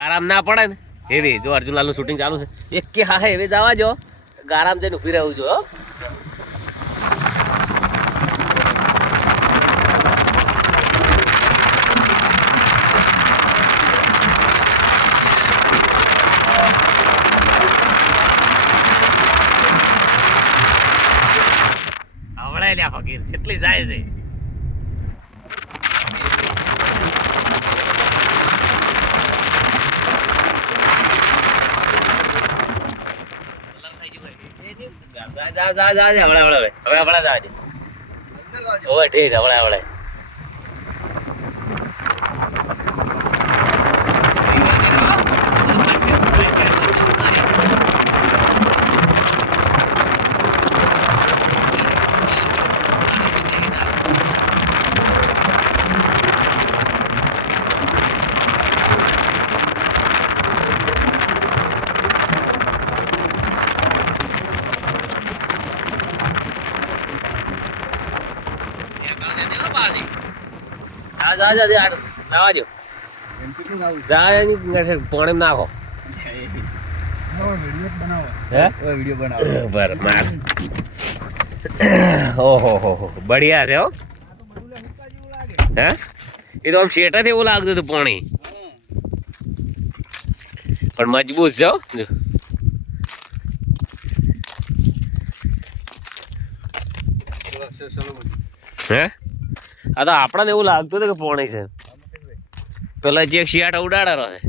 આરામ ના પડે ને? એવી જો અર્જુનલાલનું શૂટિંગ ચાલુ છે. એક કે હા હે જવા જો આરામ જઈને ઊભી રહું છું હવળે લ્યા ફકીર કેટલી જાય છે. જા જા જા જા જા હવળે હવળે હવે હવળે જા ઓય હવળે હવળે જા જા જા જા લાવા જા, એની પોણે નાખો. હે? હો હો બઢિયા છે, હો. હે? એ તો આમ શેટાથી એવું લાગતું હતું પાણી. પણ મજબૂત છે, હો. જો. હે? આ તો આપણને એવું લાગતું હતું કે પોણી છે. પેલા જે શિયાટ ઉડાડેલો છે.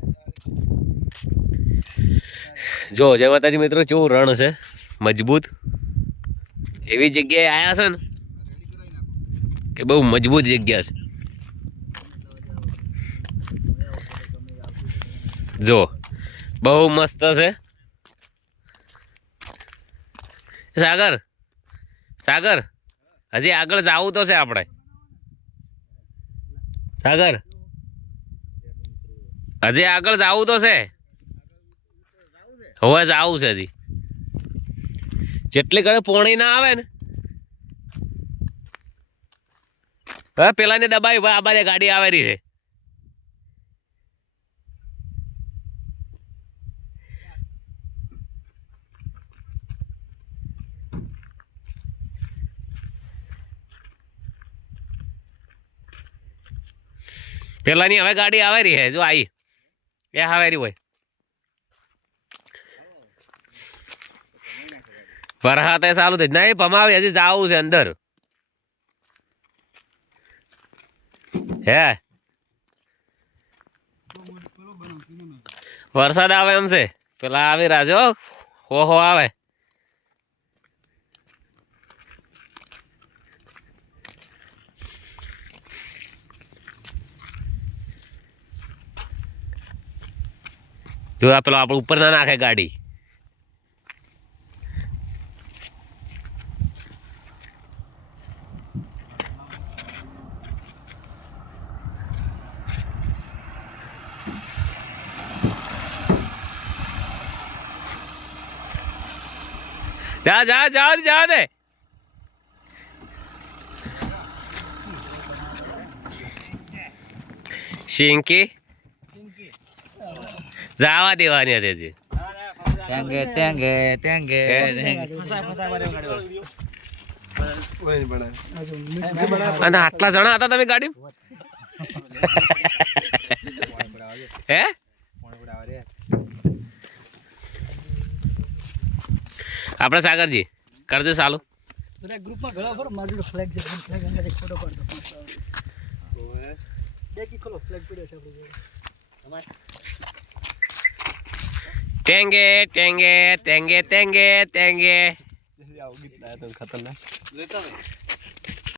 જો જય માતાજી મિત્રો, કેવું રણ છે? મજબૂત. એવી જગ્યાએ આવ્યા છે ને, કે બહુ મજબૂત જગ્યા છે. જો, બહુ મસ્ત છે. સાગર સાગર, હજી આગળ જવું તો છે આપણે. સાગર? હજી આગળ જવું તો છે. હવે જવું છે હજી. જેટલી ઘરે પોણી ના આવે ને. હવે પેલાને દબાઈ ભાઈ આ બાજુ ગાડી આવેલી છે. પેલાની હવે ગાડી આવેરી છે જો આઈ. એ આવેરી હોય. વરસાદ એ ચાલુ થઈ નહીં, ભમાવી, હજી જાવું છે અંદર. હે. વરસાદ આવે એમ છે. પેલા આવી રાજો હો હો, આવે. જો આ પેલો આપણે ઉપર ના નાખે ગાડી. જા જા જા જા દે શિંકી? જાવા દેવાની હતી હજી. ટેંગે ટેંગે ટેંગે અને આટલા જણા હતા તમે ગાડી? હે? આપણે સાગરજી કરજો ચાલુ. બધા ગ્રુપમાં ઘણા ફરો મારું ફ્લેગ છે ફ્લેગ અંદર એક ફોટો પાડતો. બે કી ખોલો ફ્લેગ પડ્યો છે આપણે જોડે. ટેંગે ટેંગે ટેંગે ટેંગે ટેંગે